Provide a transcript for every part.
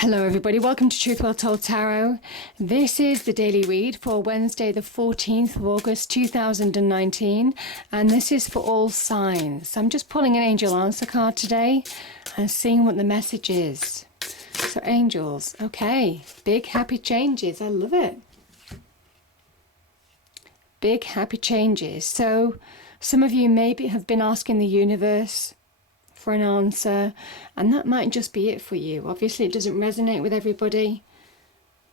Hello everybody, welcome to Truth Well Told Tarot. This is the daily read for Wednesday the 14th of August 2019, and this is for all signs. I'm just pulling an angel answer card today and seeing what the message is. So angels, okay, big happy changes, I love it. Big happy changes. So some of you maybe have been asking the universe for an answer, and that might just be it for you. Obviously it doesn't resonate with everybody,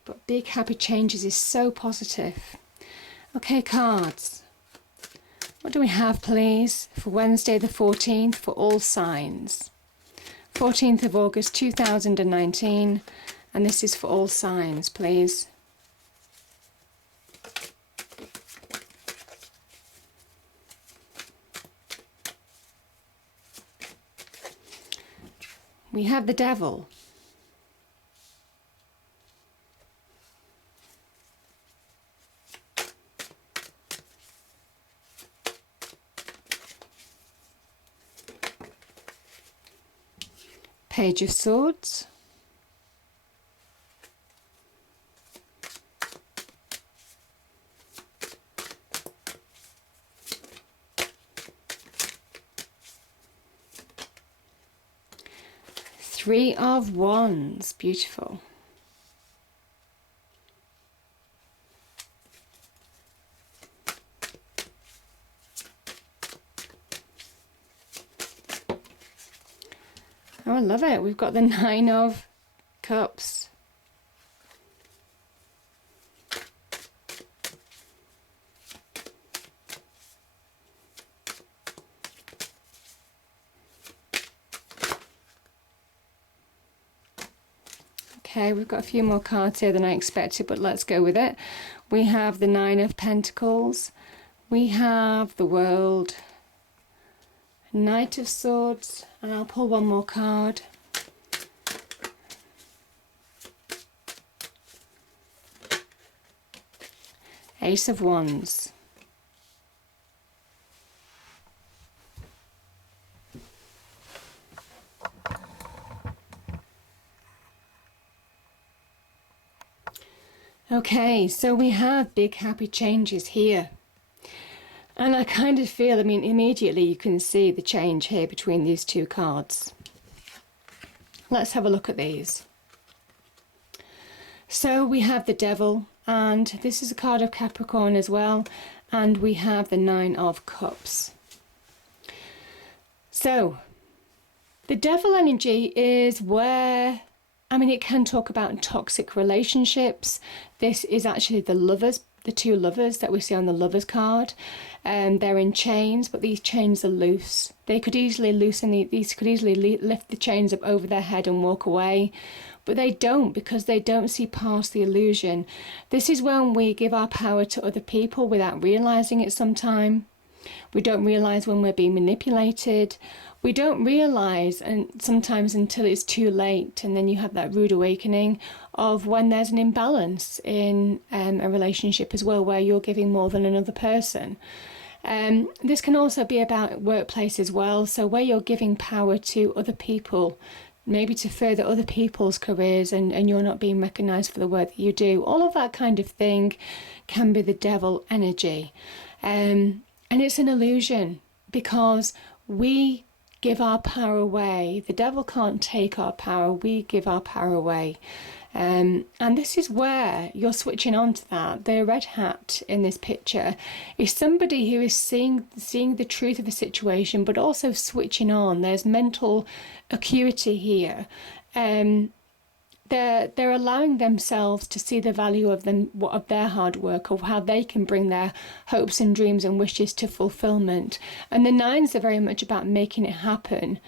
but big happy changes is so positive. Okay, cards, what do we have please for Wednesday the 14th for all signs? 14th of August 2019, and this is for all signs, please. We have the Devil. Page of Swords. Three of Wands, beautiful. Oh, I love it. We've got the Nine of Cups. Okay, we've got a few more cards here than I expected, but let's go with it. We have the Nine of Pentacles. We have the World. Knight of Swords. And I'll pull one more card. Ace of Wands. Okay, so we have big happy changes here. And I kind of feel, immediately you can see the change here between these two cards. Let's have a look at these. So we have the Devil, and this is a card of Capricorn as well, and we have the Nine of Cups. So, the Devil energy is where, it can talk about toxic relationships. This is actually the lovers, the two lovers that we see on the Lovers card. They're in chains, but these chains are loose. They could easily loosen these could easily lift the chains up over their head and walk away, but they don't, because they don't see past the illusion. This is when we give our power to other people without realizing it sometimes. We don't realize when we're being manipulated. We don't realize, and sometimes until it's too late, and then you have that rude awakening of when there's an imbalance in a relationship as well, where you're giving more than another person. This can also be about workplace as well, so where you're giving power to other people, maybe to further other people's careers, and you're not being recognized for the work that you do. All of that kind of thing can be the Devil energy. And it's an illusion, because we give our power away. The Devil can't take our power, we give our power away. And this is where you're switching on to that. The red hat in this picture is somebody who is seeing the truth of a situation, but also switching on. There's mental acuity here. They're allowing themselves to see the value of their hard work, of how they can bring their hopes and dreams and wishes to fulfillment. And the nines are very much about making it happen.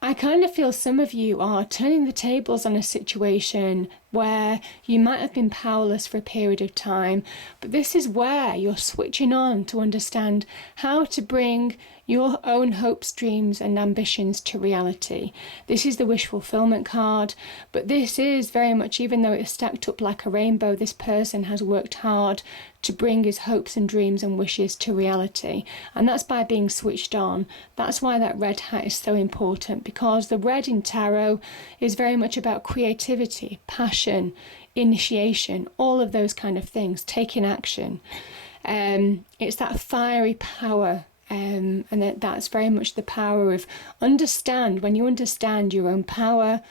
I kind of feel some of you are turning the tables on a situation where you might have been powerless for a period of time, but this is where you're switching on to understand how to bring your own hopes, dreams and ambitions to reality. This is the wish fulfillment card, but this is very much, even though it's stacked up like a rainbow, this person has worked hard to bring his hopes and dreams and wishes to reality, and that's by being switched on. That's why that red hat is so important, because the red in tarot is very much about creativity, passion, initiation, all of those kind of things, taking action. It's that fiery power, and that's very much the power of when you understand your own power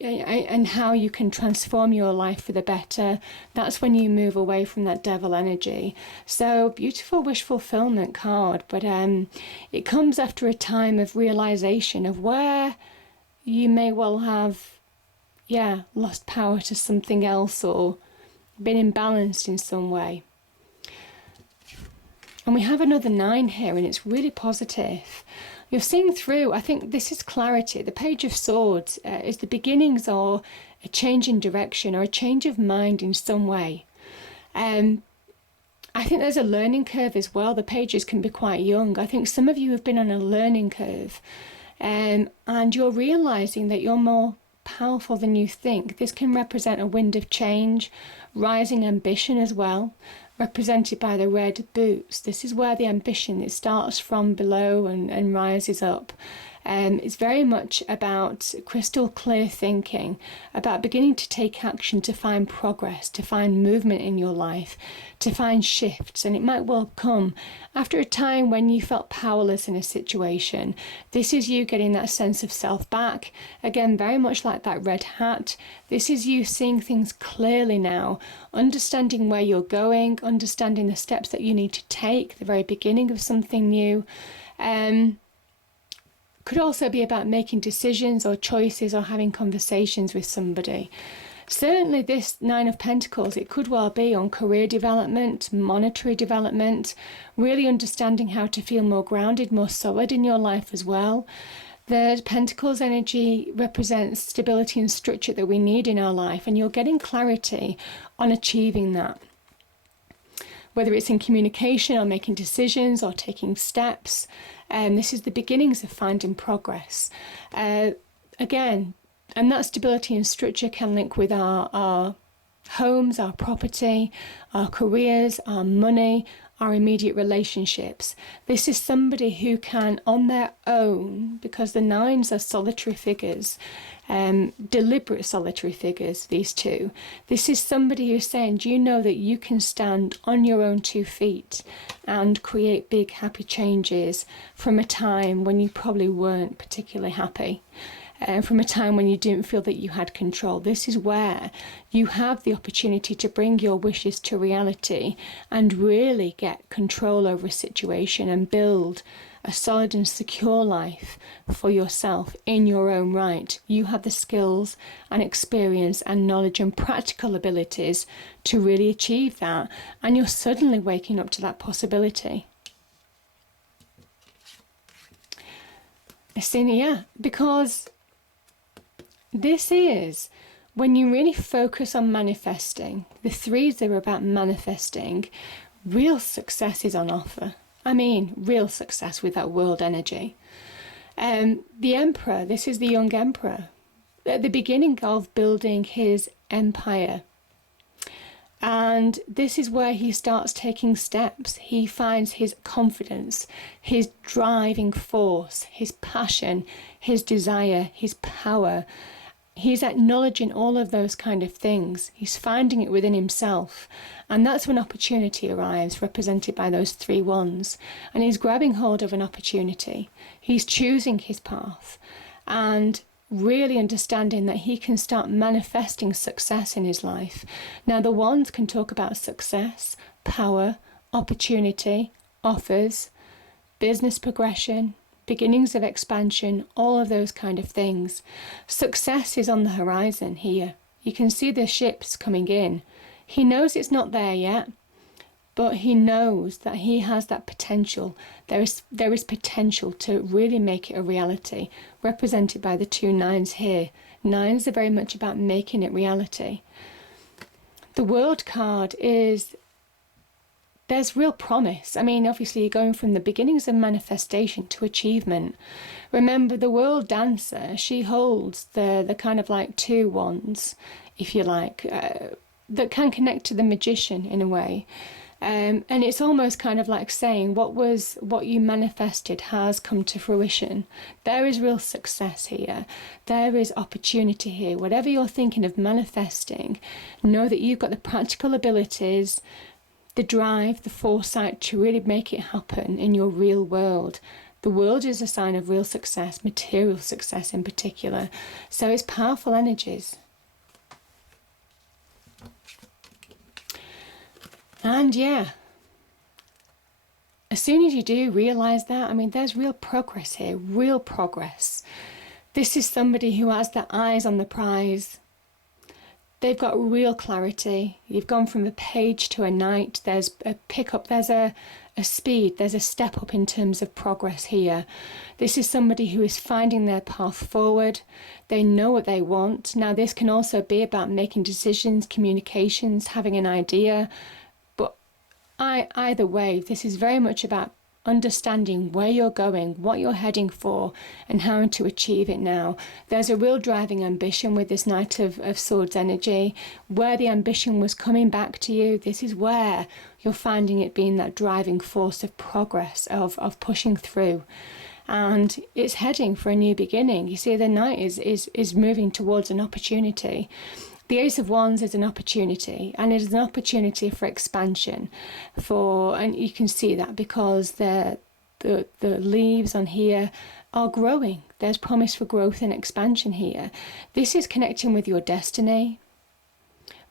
and how you can transform your life for the better. That's when you move away from that devil energy. So beautiful wish fulfillment card, but it comes after a time of realization of where you may well have lost power to something else or been imbalanced in some way. And we have another 9 here, and it's really positive. You're seeing through, I think this is clarity. The Page of Swords is the beginnings of a change in direction or a change of mind in some way. I think there's a learning curve as well. The pages can be quite young. I think some of you have been on a learning curve, and you're realizing that you're more powerful than you think. This can represent a wind of change, rising ambition as well, represented by the red boots. This is where the ambition, it starts from below and rises up. It's very much about crystal clear thinking, about beginning to take action to find progress, to find movement in your life, to find shifts. And it might well come after a time when you felt powerless in a situation. This is you getting that sense of self back. Again, very much like that red hat. This is you seeing things clearly now, understanding where you're going, understanding the steps that you need to take, the very beginning of something new. Could also be about making decisions or choices or having conversations with somebody. Certainly this 9 of Pentacles, it could well be on career development, monetary development, really understanding how to feel more grounded, more solid in your life as well. The Pentacles energy represents stability and structure that we need in our life, and you're getting clarity on achieving that. Whether it's in communication or making decisions or taking steps, this is the beginnings of finding progress. Again, and that stability and structure can link with our homes, our property, our careers, our money, our immediate relationships. This is somebody who can, on their own, because the 9s are solitary figures, deliberate solitary figures, these two. This is somebody who's saying, do you know that you can stand on your own 2 feet and create big happy changes from a time when you probably weren't particularly happy? From a time when you didn't feel that you had control. This is where you have the opportunity to bring your wishes to reality and really get control over a situation and build a solid and secure life for yourself in your own right. You have the skills and experience and knowledge and practical abilities to really achieve that, and you're suddenly waking up to that possibility. Because this is when you really focus on manifesting. The 3s are about manifesting. Real success is on offer. I mean, real success with that world energy. The Emperor, this is the young Emperor, at the beginning of building his empire. And this is where he starts taking steps. He finds his confidence, his driving force, his passion, his desire, his power. He's acknowledging all of those kind of things. He's finding it within himself. And that's when opportunity arrives, represented by those 3 wands. And he's grabbing hold of an opportunity. He's choosing his path and really understanding that he can start manifesting success in his life. Now, the wands can talk about success, power, opportunity, offers, business progression, beginnings of expansion, all of those kind of things. Success is on the horizon here. You can see the ships coming in. He knows it's not there yet, but he knows that he has that potential. There is potential to really make it a reality, represented by the 2 9s here. Nines are very much about making it reality. The World card is, there's real promise. I mean, obviously you're going from the beginnings of manifestation to achievement. Remember, the World Dancer, she holds the kind of like two wands, if you like, that can connect to the magician in a way. And it's almost kind of like saying what you manifested has come to fruition. There is real success here. There is opportunity here. Whatever you're thinking of manifesting, know that you've got the practical abilities, the drive, the foresight to really make it happen in your real world. The world is a sign of real success, material success in particular. So it's powerful energies. And yeah, as soon as you do realise that, I mean, there's real progress here, real progress. This is somebody who has their eyes on the prize. They've got real clarity. You've gone from a page to a knight. There's a pickup, there's a speed, there's a step up in terms of progress here. This is somebody who is finding their path forward. They know what they want. Now, this can also be about making decisions, communications, having an idea. Either way, this is very much about understanding where you're going, what you're heading for, and how to achieve it now. There's a real driving ambition with this Knight of Swords energy. Where the ambition was coming back to you, this is where you're finding it being that driving force of progress, of pushing through. And it's heading for a new beginning. You see, the Knight is moving towards an opportunity. The Ace of Wands is an opportunity, and it is an opportunity for expansion, and you can see that because the leaves on here are growing. There's promise for growth and expansion here. This is connecting with your destiny,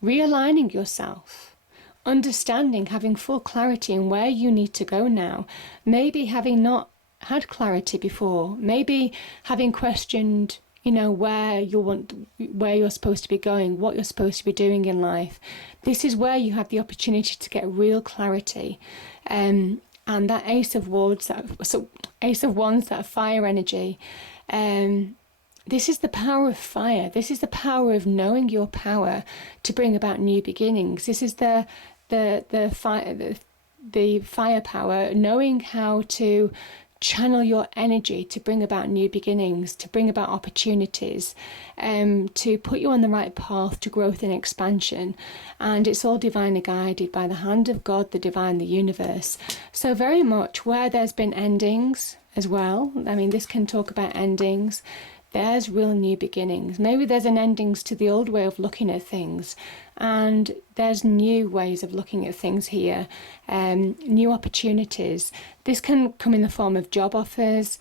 realigning yourself, understanding, having full clarity in where you need to go now. Maybe having not had clarity before, maybe having questioned where you're supposed to be going, what you're supposed to be doing in life. This is where you have the opportunity to get real clarity. And that Ace of Wands, that fire energy, this is the power of fire. This is the power of knowing your power to bring about new beginnings. This is the firepower, knowing how to channel your energy to bring about new beginnings, to bring about opportunities, to put you on the right path to growth and expansion. And it's all divinely guided by the hand of God, the divine, the universe. So very much where there's been endings as well, I mean, this can talk about endings. There's real new beginnings. Maybe there's an endings to the old way of looking at things, and there's new ways of looking at things here, new opportunities. This can come in the form of job offers,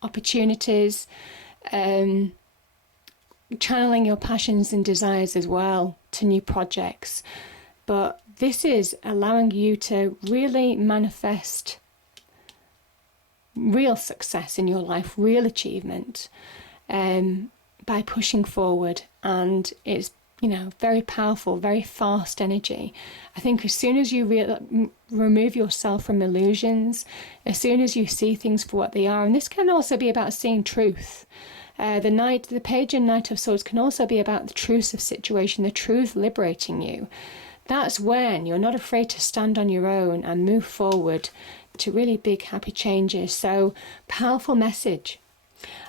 opportunities, channeling your passions and desires as well to new projects. But this is allowing you to really manifest real success in your life, real achievement, by pushing forward. And it's very powerful, very fast energy. I think as soon as you remove yourself from illusions, as soon as you see things for what they are, and this can also be about seeing truth. The Page and Knight of Swords can also be about the truth of situation, the truth liberating you. That's when you're not afraid to stand on your own and move forward to really big, happy changes. So, powerful message.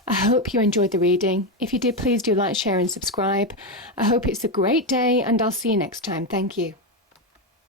I hope you enjoyed the reading. If you did, please do like, share and subscribe. I hope it's a great day, and I'll see you next time. Thank you.